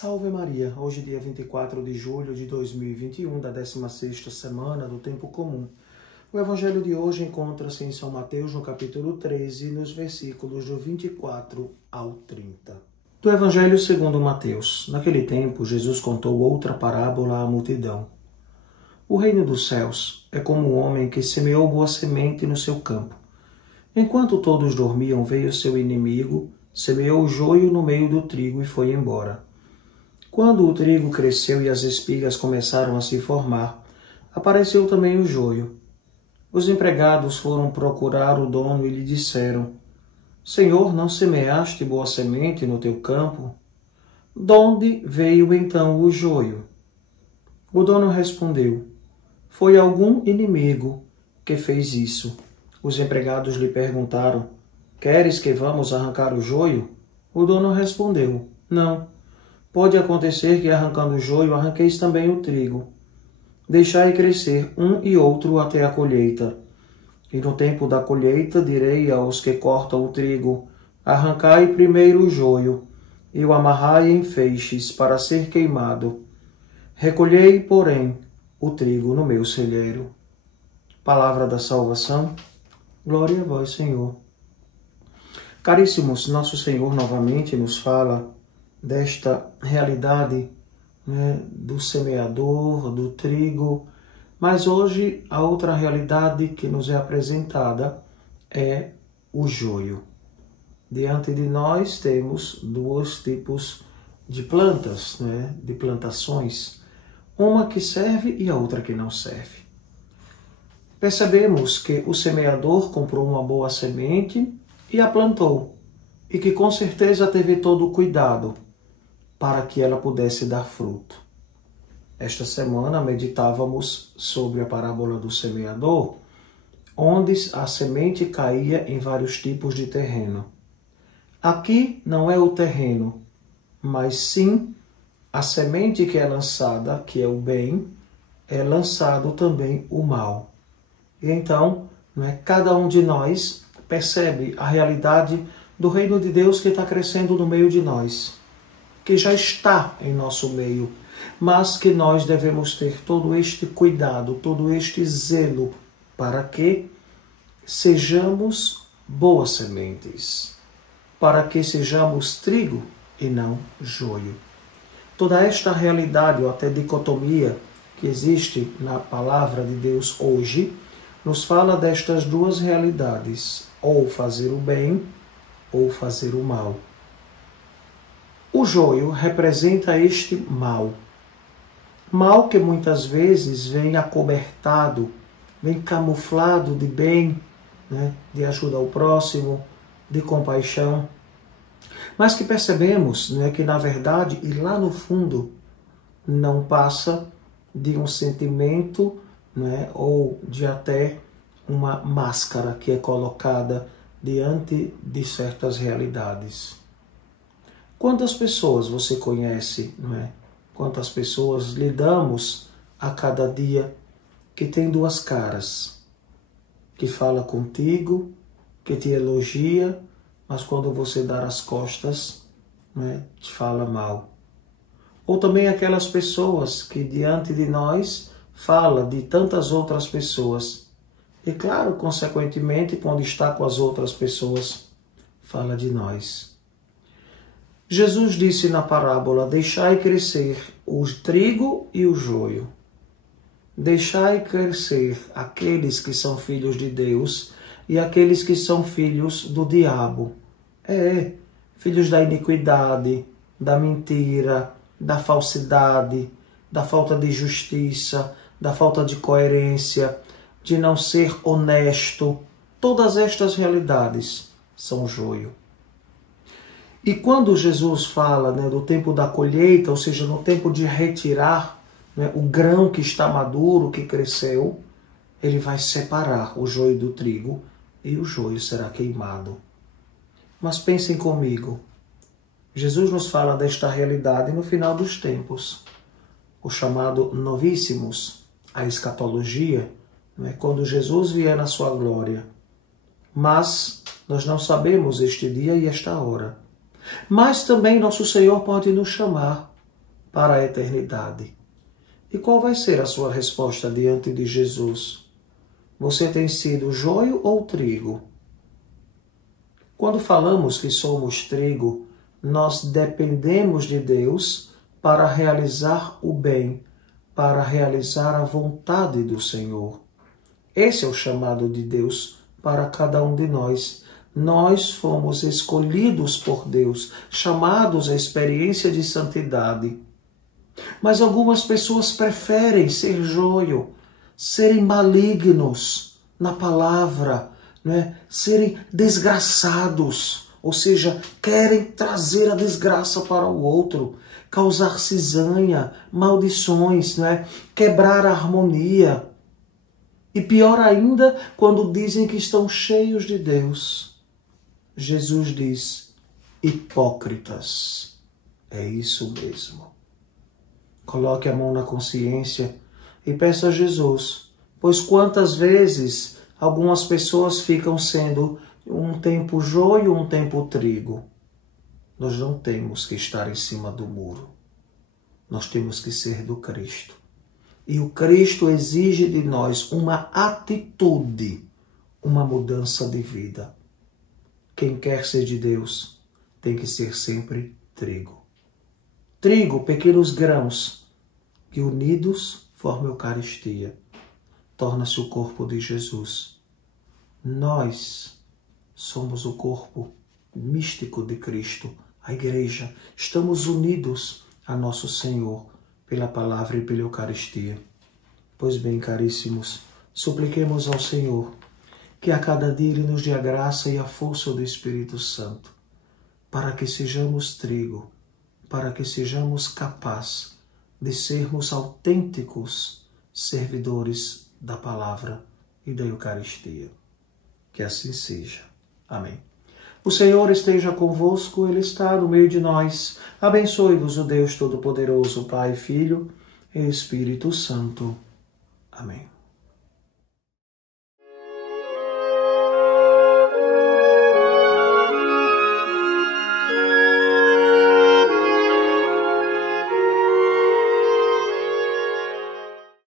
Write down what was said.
Salve Maria, hoje dia 24 de julho de 2021, da 16ª semana do Tempo Comum. O Evangelho de hoje encontra-se em São Mateus, no capítulo 13, nos versículos do 24 ao 30. Do Evangelho segundo Mateus. Naquele tempo, Jesus contou outra parábola à multidão. O reino dos céus é como um homem que semeou boa semente no seu campo. Enquanto todos dormiam, veio seu inimigo, semeou o joio no meio do trigo e foi embora. Quando o trigo cresceu e as espigas começaram a se formar, apareceu também o joio. Os empregados foram procurar o dono e lhe disseram: Senhor, não semeaste boa semente no teu campo? Donde veio então o joio? O dono respondeu: Foi algum inimigo que fez isso. Os empregados lhe perguntaram: Queres que vamos arrancar o joio? O dono respondeu: Não. Pode acontecer que, arrancando o joio, arranqueis também o trigo. Deixai crescer um e outro até a colheita. E no tempo da colheita direi aos que cortam o trigo: Arrancai primeiro o joio, e o amarrai em feixes para ser queimado. Recolhei, porém, o trigo no meu celeiro. Palavra da salvação. Glória a vós, Senhor. Caríssimos, nosso Senhor novamente nos fala desta realidade, do semeador, do trigo, mas hoje a outra realidade que nos é apresentada é o joio. Diante de nós temos dois tipos de plantas, de plantações, uma que serve e a outra que não serve. Percebemos que o semeador comprou uma boa semente e a plantou, e que com certeza teve todo o cuidado para que ela pudesse dar fruto. Esta semana meditávamos sobre a parábola do semeador, onde a semente caía em vários tipos de terreno. Aqui não é o terreno, mas sim a semente que é lançada, que é o bem, é lançado também o mal. E então, cada um de nós percebe a realidade do reino de Deus que está crescendo no meio de nós, que já está em nosso meio, mas que nós devemos ter todo este cuidado, todo este zelo, para que sejamos boas sementes, para que sejamos trigo e não joio. Toda esta realidade, ou até dicotomia, que existe na palavra de Deus hoje, nos fala destas duas realidades, ou fazer o bem, ou fazer o mal. O joio representa este mal. Mal que muitas vezes vem acobertado, vem camuflado de bem, de ajuda ao próximo, de compaixão. Mas que percebemos que, na verdade, e lá no fundo, não passa de um sentimento, ou de até uma máscara que é colocada diante de certas realidades. Quantas pessoas você conhece, Quantas pessoas lidamos a cada dia que tem duas caras, que fala contigo, que te elogia, mas quando você dá as costas, te fala mal. Ou também aquelas pessoas que diante de nós fala de tantas outras pessoas. E claro, consequentemente, quando está com as outras pessoas, fala de nós. Jesus disse na parábola: Deixai crescer o trigo e o joio. Deixai crescer aqueles que são filhos de Deus e aqueles que são filhos do diabo. Filhos da iniquidade, da mentira, da falsidade, da falta de justiça, da falta de coerência, de não ser honesto. Todas estas realidades são joio. E quando Jesus fala do tempo da colheita, ou seja, no tempo de retirar o grão que está maduro, que cresceu, ele vai separar o joio do trigo e o joio será queimado. Mas pensem comigo, Jesus nos fala desta realidade no final dos tempos, o chamado novíssimos, a escatologia, quando Jesus vier na sua glória. Mas nós não sabemos este dia e esta hora. Mas também nosso Senhor pode nos chamar para a eternidade. E qual vai ser a sua resposta diante de Jesus? Você tem sido joio ou trigo? Quando falamos que somos trigo, nós dependemos de Deus para realizar o bem, para realizar a vontade do Senhor. Esse é o chamado de Deus para cada um de nós. Nós fomos escolhidos por Deus, chamados à experiência de santidade. Mas algumas pessoas preferem ser joio, serem malignos na palavra, né? Serem desgraçados, ou seja, querem trazer a desgraça para o outro, causar cisanha, maldições, né? Quebrar a harmonia. E pior ainda, quando dizem que estão cheios de Deus. Jesus diz, hipócritas. É isso mesmo. Coloque a mão na consciência e peça a Jesus, pois quantas vezes algumas pessoas ficam sendo um tempo joio, um tempo trigo. Nós não temos que estar em cima do muro. Nós temos que ser do Cristo. E o Cristo exige de nós uma atitude, uma mudança de vida. Quem quer ser de Deus tem que ser sempre trigo. Trigo, pequenos grãos, que unidos formam a Eucaristia. Torna-se o corpo de Jesus. Nós somos o corpo místico de Cristo, a Igreja. Estamos unidos a nosso Senhor pela palavra e pela Eucaristia. Pois bem, caríssimos, supliquemos ao Senhor que a cada dia Ele nos dê a graça e a força do Espírito Santo, para que sejamos trigo, para que sejamos capazes de sermos autênticos servidores da palavra e da Eucaristia. Que assim seja. Amém. O Senhor esteja convosco, Ele está no meio de nós. Abençoe-vos o Deus Todo-Poderoso, Pai, Filho e Espírito Santo. Amém.